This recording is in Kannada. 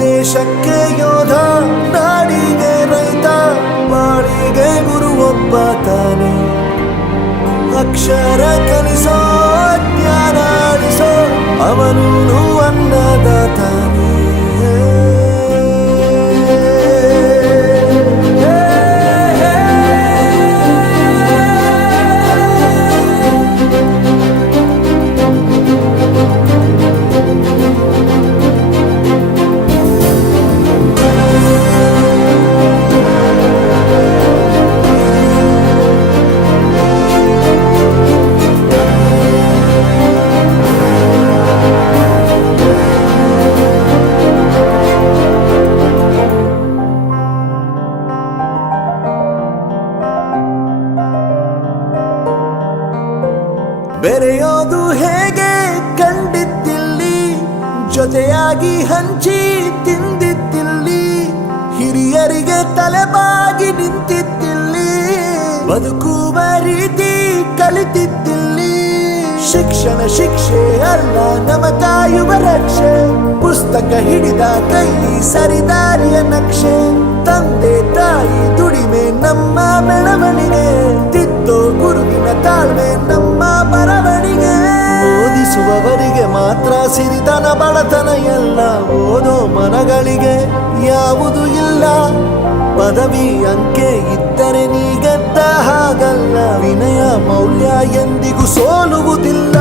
ದೇಶಕ್ಕೆ ಯೋಧ, ನಾಡಿಗೆ ರೈತ, ಬಾಳಿಗೆ ಗುರು ಒಬ್ಬ ತಾನೆ. ಅಕ್ಷರ ಕಲಿಸೋ, ಜ್ಞಾನ ಅಳಿಸೋ, ಅವನು ಅನ್ನದಾತಾನೆ. ಬೆರೆಯೋದು ಹೇಗೆ ಕಂಡಿದ್ದಿಲ್ಲಿ, ಜೊತೆಯಾಗಿ ಹಂಚಿ ತಿಂದಿದ್ದಿಲ್ಲಿ, ಹಿರಿಯರಿಗೆ ತಲೆಬಾಗಿ ನಿಂತಿದ್ದಿಲ್ಲಿ, ಬದುಕುವ ರೀತಿ ಕಲಿತಿದ್ದಿಲ್ಲಿ. ಶಿಕ್ಷಣ ಶಿಕ್ಷೆ ಅಲ್ಲ, ನಮ ಕಾಯುವ ರಕ್ಷೆ, ಪುಸ್ತಕ ಹಿಡಿದ ಕೈ ಸರಿದಾರಿಯ ನಕ್ಷೆ. ತಂದೆ ತಾಯಿ ದುಡಿಮೆ ನಮ್ಮ ಬೆಳವಣಿಗೆ, ತಿದ್ದೋ ಗುರುವಿನ ತಾಳ್ಮೆ ನಮ್ಮ ಬರವಣಿಗೆ. ಓದಿಸುವವರಿಗೆ ಮಾತ್ರ ಸಿರಿತನ ಬಡತನ ಎಲ್ಲ, ಓದೋ ಮನಗಳಿಗೆ ಯಾವುದು ಇಲ್ಲ. ಪದವಿ ಅಂಕೆ ಇದ್ದರೆ ನೀ ಗೆದ್ದ ಹಾಗಲ್ಲ, ವಿನಯ ಮೌಲ್ಯ ಎಂದಿಗೂ ಸೋಲುವುದಿಲ್ಲ.